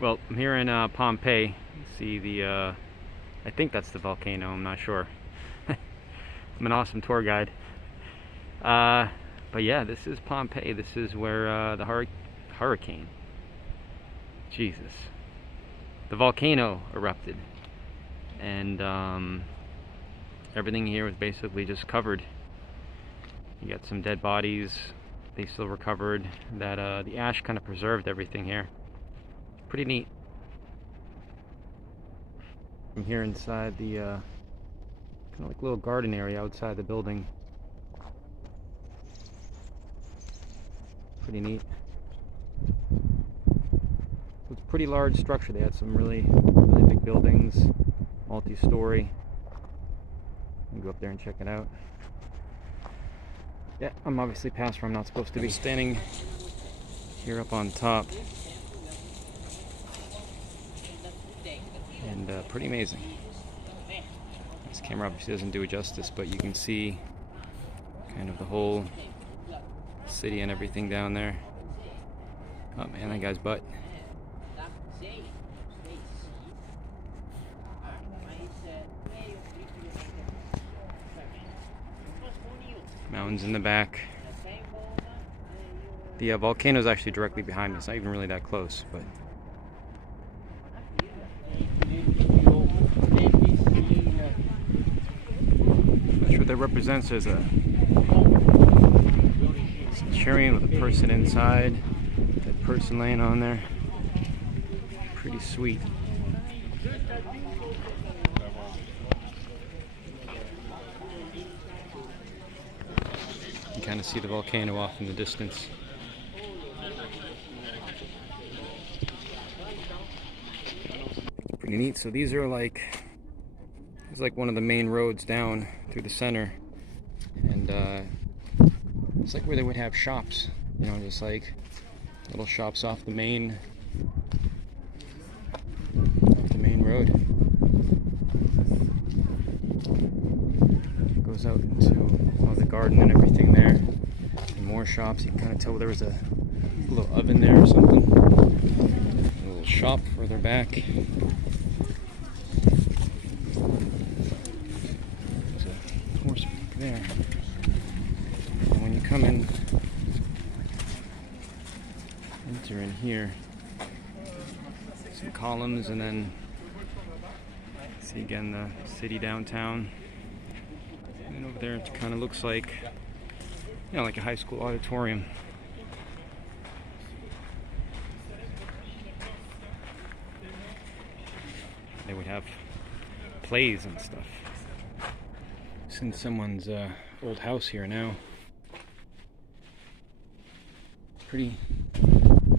Well, I'm here in Pompeii. You see the, I think that's the volcano, I'm not sure. I'm an awesome tour guide. Uh, but yeah, this is Pompeii. This is where the hurricane, Jesus, the volcano erupted. And everything here was basically just covered. You got some dead bodies. They still recovered. That the ash kind of preserved everything here. Pretty neat. I'm here inside the kind of like little garden area outside the building. Pretty neat. So it's a pretty large structure. They had some really big buildings, multi-story. You can go up there and check it out. Yeah, I'm obviously past where I'm not supposed to be. Standing here up on top. And pretty amazing. This camera obviously doesn't do it justice, but you can see kind of the whole city and everything down there. Oh man, that guy's butt. Mountains in the back. The volcano is actually directly behind me. It's not even really that close, but I'm not sure what that represents. There's a chariot with a person inside. That person laying on there. Pretty sweet. You can kind of see the volcano off in the distance. Pretty neat. So these are like, it's like one of the main roads down through the center, and it's like where they would have shops, you know, just like little shops off the main road. It goes out into the garden and everything there, and more shops. You can kind of tell there was a little oven there or something. A little shop further back. There's a horse back there. And when you come in, enter in here, some columns, and then see again the city downtown. And over there it kind of looks like, you know, like a high school auditorium. They would have plays and stuff. It's in someone's old house here now. Pretty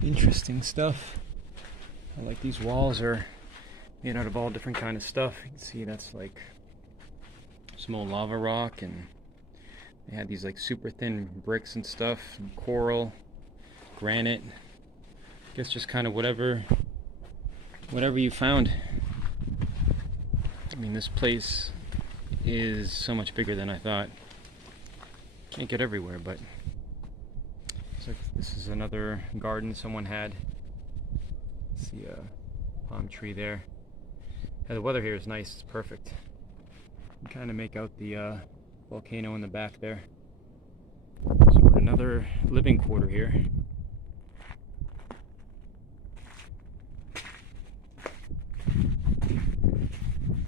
interesting stuff. I like these walls are made out of all different kind of stuff. You can see that's like some old lava rock, and they had these like super thin bricks and stuff, and coral, granite. I guess just kind of whatever you found. I mean, this place is so much bigger than I thought. Can't get everywhere, but looks like this is another garden someone had. See a palm tree there. Yeah, the weather here is nice. It's perfect. You can kind of make out the volcano in the back there. So we're in another living quarter here.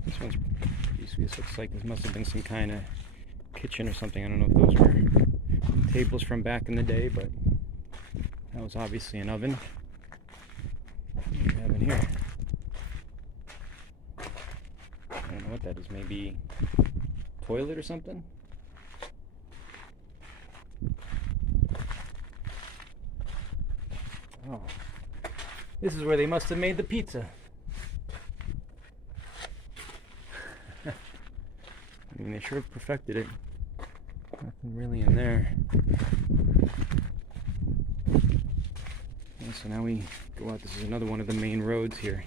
This one's pretty sweet. This looks like this must have been some kind of kitchen or something. I don't know if those were tables from back in the day, but that was obviously an oven. What do we have in here? I don't know what that is. Maybe toilet or something? Oh. This is where they must have made the pizza. I mean, they sure have perfected it. Nothing really in there. Okay, so now we go out. This is another one of the main roads here.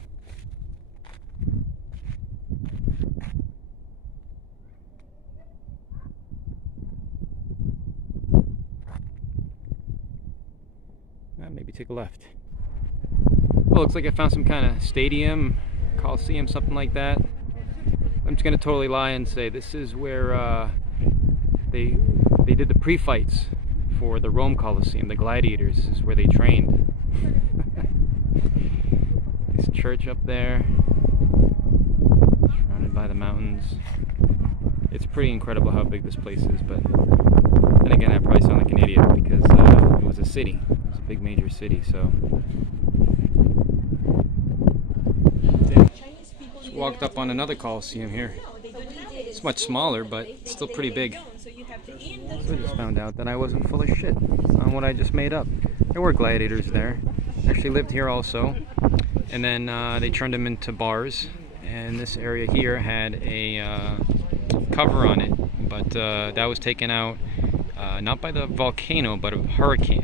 Maybe take a left. Well, looks like I found some kind of stadium, coliseum, something like that. I'm just gonna totally lie and say this is where they did the pre-fights for the Rome Coliseum. The gladiators, this is where they trained. This church up there, surrounded by the mountains. It's pretty incredible how big this place is, but then again, I probably sound like an idiot because it was a city. It was a big major city, so. Just walked up on another Coliseum here. It's much smaller, but still pretty big. So I just found out that I wasn't full of shit on what I just made up. There were gladiators there. Actually lived here also. And then they turned them into bars. And this area here had a cover on it, but that was taken out not by the volcano, but a hurricane.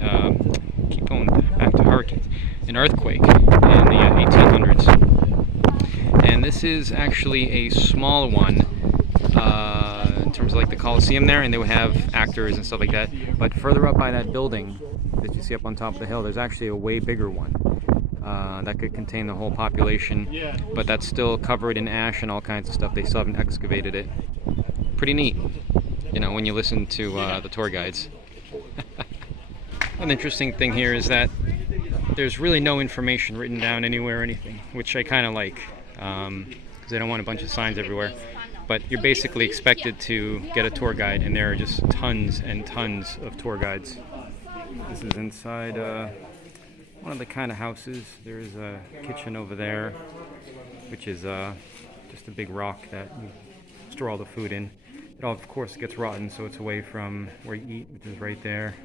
Keep going back to hurricanes. An earthquake in the 1800s. And this is actually a small one in terms of like the Coliseum there, and they would have actors and stuff like that. But further up by that building that you see up on top of the hill, there's actually a way bigger one that could contain the whole population, but that's still covered in ash and all kinds of stuff. They still haven't excavated it. Pretty neat, you know, when you listen to the tour guides. An interesting thing here is that there's really no information written down anywhere or anything, which I kind of like, because I don't want a bunch of signs everywhere. But you're basically expected to get a tour guide, and there are just tons and tons of tour guides. This is inside one of the kind of houses. There's a kitchen over there, which is just a big rock that you store all the food in. It all, of course, gets rotten, so it's away from where you eat, which is right there.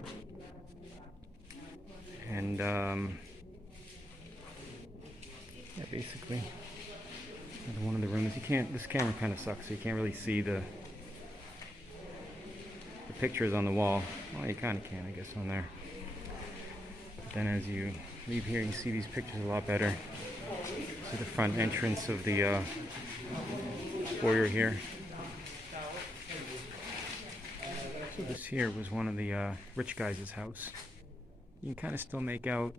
And yeah, basically, another one of the rooms. You can't. This camera kind of sucks, so you can't really see the pictures on the wall. Well, you kind of can, I guess, on there. But then as you leave here, you see these pictures a lot better. See the front entrance of the foyer here. So this here was one of the rich guys' house. You can kind of still make out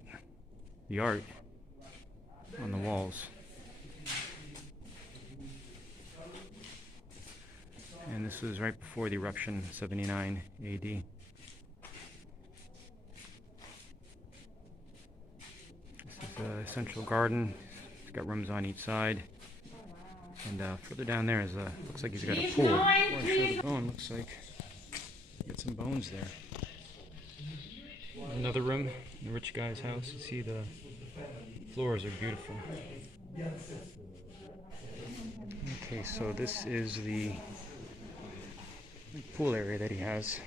the art on the walls. And this was right before the eruption, 79 AD. This is a central garden. It's got rooms on each side. And further down there is a, looks like he's got a pool. Before I show the bone, looks like got some bones there. Another room in the rich guy's house. You see the floors are beautiful. Okay, so this is the pool area that he has.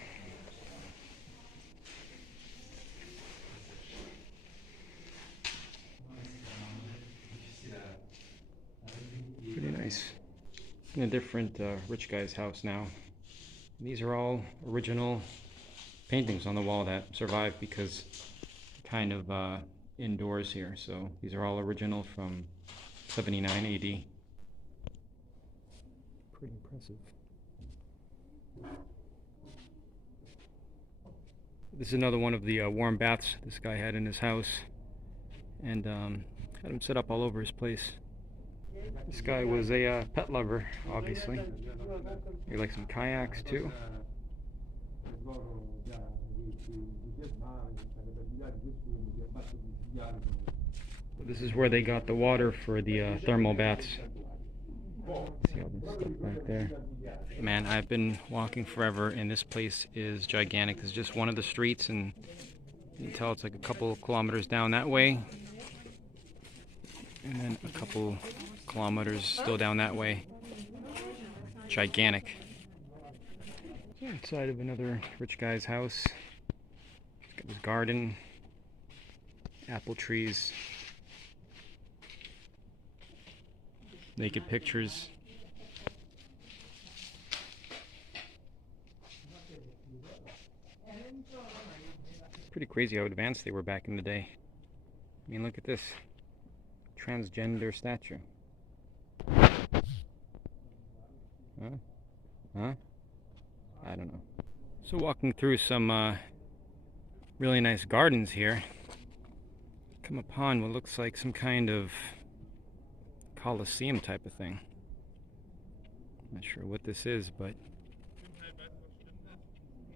Pretty nice. In a different rich guy's house now. These are all original paintings on the wall that survived because kind of indoors here. So these are all original from 79 AD. Pretty impressive. This is another one of the warm baths this guy had in his house, and had him set up all over his place. This guy was a pet lover, obviously. He liked some kayaks too. This is where they got the water for the thermal baths. See all this stuff right there. Man, I've been walking forever, and this place is gigantic. This is just one of the streets, and you can tell it's like a couple kilometers down that way, and then a couple kilometers still down that way. Gigantic. Inside of another rich guy's house. He's got his garden, apple trees, naked pictures. Pretty crazy how advanced they were back in the day. I mean, look at this transgender statue. Huh? I don't know. So walking through some really nice gardens here. come upon what looks like some kind of Coliseum type of thing. Not sure what this is, but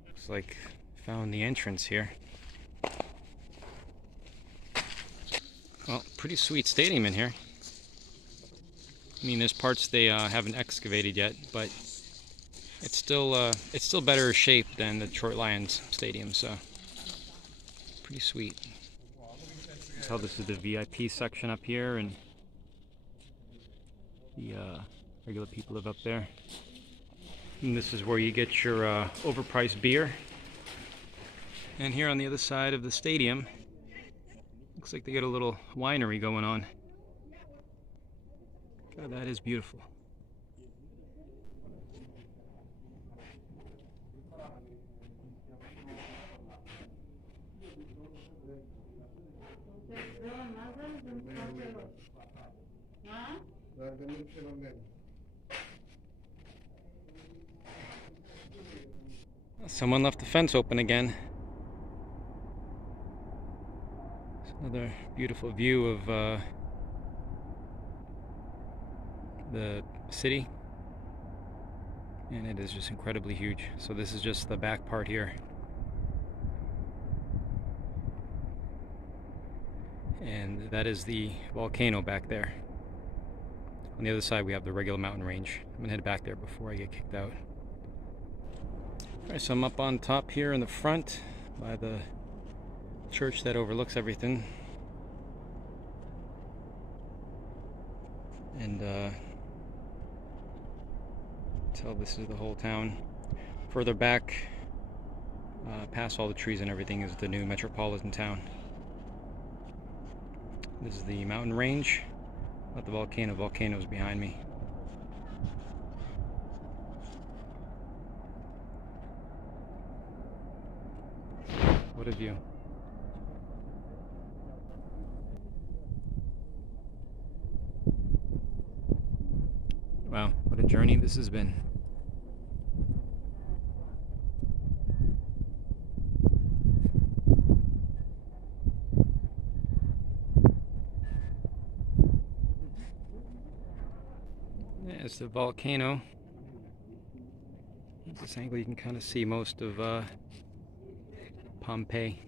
looks like found the entrance here. Well, pretty sweet stadium in here. I mean, there's parts they haven't excavated yet, but it's still better shape than the Detroit Lions stadium, so pretty sweet. Tell this is the VIP section up here, and the regular people live up there. And this is where you get your overpriced beer. And here on the other side of the stadium, looks like they got a little winery going on. God, that is beautiful. Someone left the fence open again. It's another beautiful view of the city, and it is just incredibly huge. So this is just the back part here, and that is the volcano back there. On the other side we have the regular mountain range. I'm gonna head back there before I get kicked out. Alright, so I'm up on top here in the front by the church that overlooks everything, and tell this is the whole town. Further back, past all the trees and everything, is the new metropolitan town. This is the mountain range, not the volcano. Volcano's behind me. What a view. Wow, what a journey this has been. There's the volcano. At this angle you can kind of see most of Pompeii.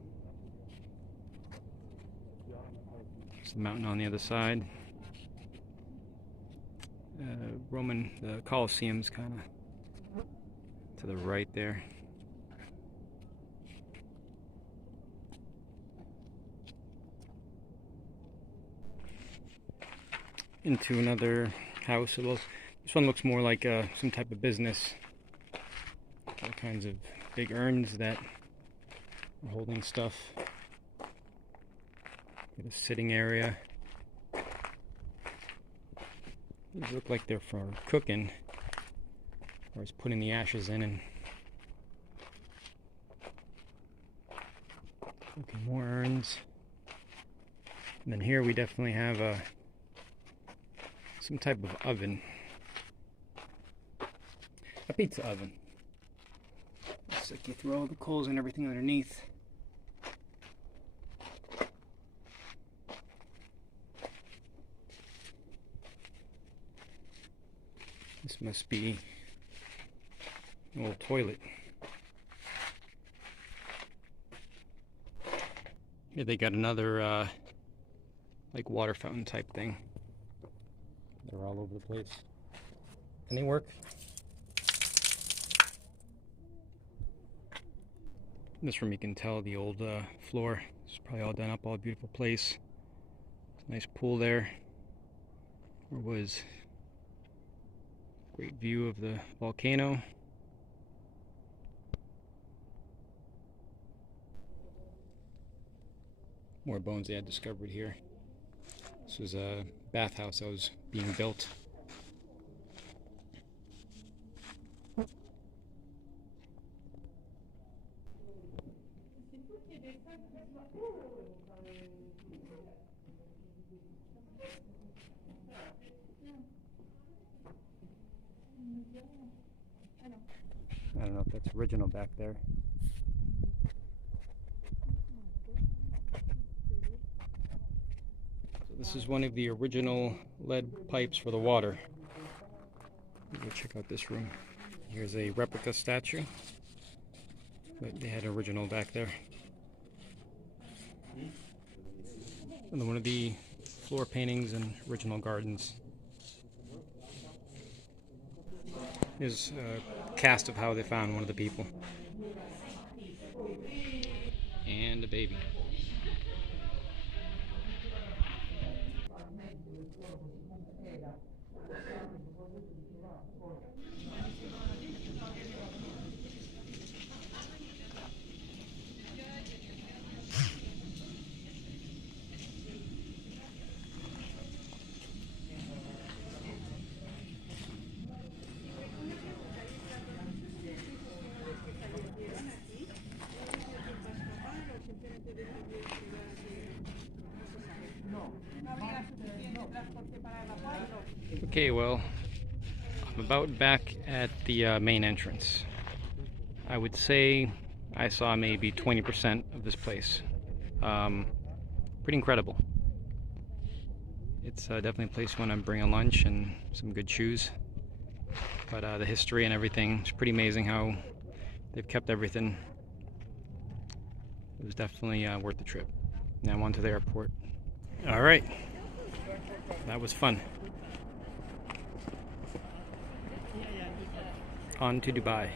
There's the mountain on the other side. The Colosseum's kind of to the right there. Into another house. This one looks more like some type of business. All kinds of big urns that are holding stuff. Got a sitting area. These look like they're for cooking, or it's putting the ashes in and cooking more urns. And then here we definitely have some type of oven, a pizza oven. Looks like you throw all the coals and everything underneath. This must be an old toilet. Here they got another like water fountain type thing. They're all over the place. Can they work? In this room you can tell the old floor. It's probably all done up, all beautiful place. Nice pool there. There was great view of the volcano. More bones they had discovered here. This was a bathhouse that was being built. I don't know if that's original back there. This is one of the original lead pipes for the water. Go check out this room. Here's a replica statue, but they had an original back there. And then one of the floor paintings and original gardens. Here's a cast of how they found one of the people. And a baby. Okay, well, I'm about back at the main entrance. I would say I saw maybe 20% of this place. Pretty incredible. It's definitely a place when I'm bringing lunch and some good shoes. But the history and everything, it's pretty amazing how they've kept everything. It was definitely worth the trip. Now on to the airport. All right, that was fun. On to Dubai.